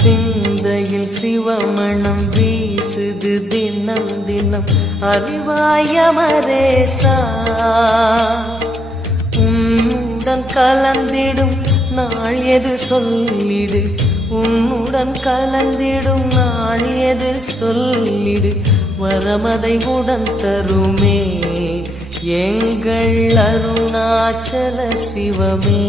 சிந்தையில் சிவமணம் வீசுது தினம் தினம் அறிவாயமரேசா உன்னுடன் கலந்திடும் நாள் எது சொல்லிடு உன்னுடன் கலந்திடும் நாள் எது சொல்லிடு வரமதை உடன் தருமே எங்கள் அருணாச்சல சிவமே.